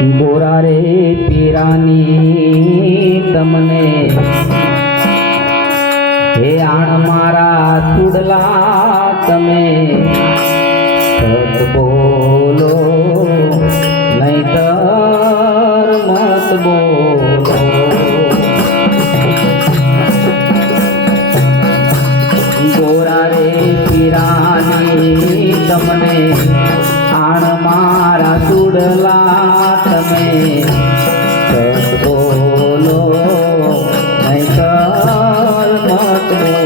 ગોરા રે પીરાની તમને. હે આણ મારા સુડલા તમે. બોલો, નહીતર મત બોલો. ગોરા રે પીરાની તમને. આણ મારા સુડલા તમે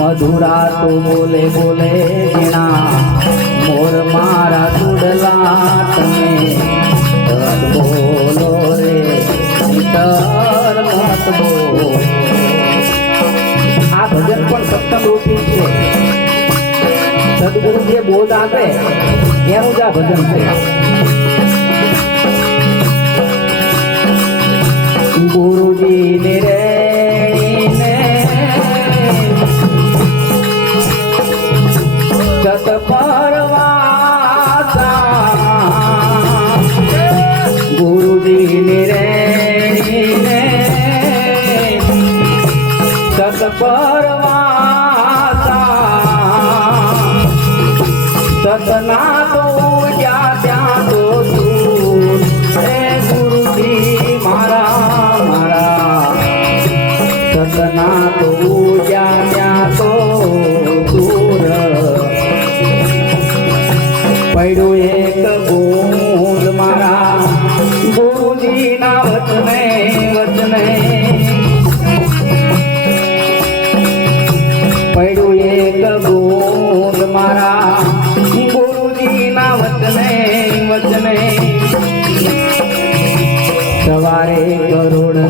મધુરા તો બોલે બોલે જીણા મોર મારા સુડલા તમે તર બોલો રે તર મત બોલો આ ભજન પણ સપ્તમ રૂપી છે સદગુરુ જે બોધ આપે એનું જ આ ભજન છે ગુરુજી ને રે ને સત પરવાસા ગુરુજી ને રે ને સત પરવાસા સતના સતના તો જ્યાં તો દૂર. પડ્યું એક બૂંદ મારા ગુરુજીના વચને વચને. પડ્યું સવારે કરોડનું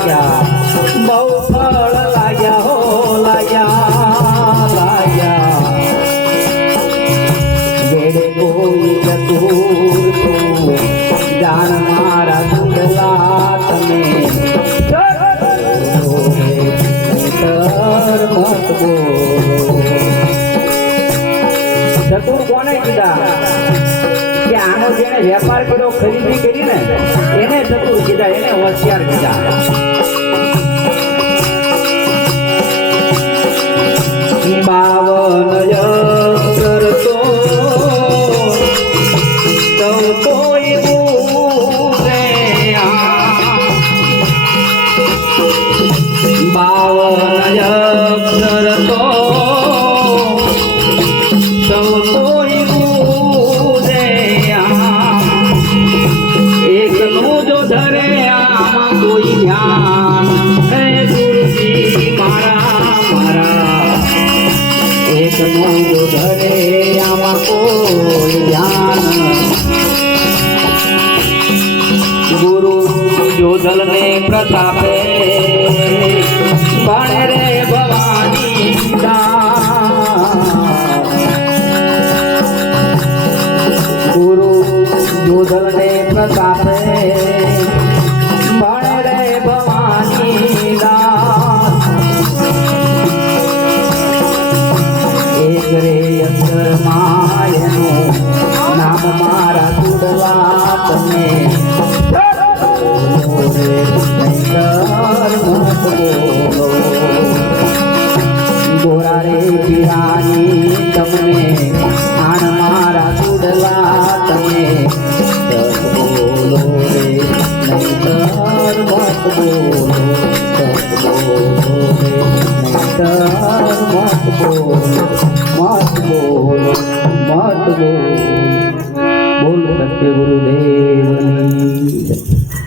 લાગ્યા બહુ ફળ લાગ્યા હો લાગ્યા લાગ્યા વેડે કોઈ ચતુર જાણ મારા ગુંડલા તમે. કોને કીધા? જેને વેપાર કર્યો ખરીદી કરી ને એને ચતુર કીધા એને હોશિયાર કીધા. બાવન અક્ષર તમને આણ મારા ચૂડવા તમે સત બોલો રે નહીંતર મત બોલો સત બોલો રે નહીંતર મત બોલો મત બોલો મત બોલો બોલ સત્ય ગુરુદેવ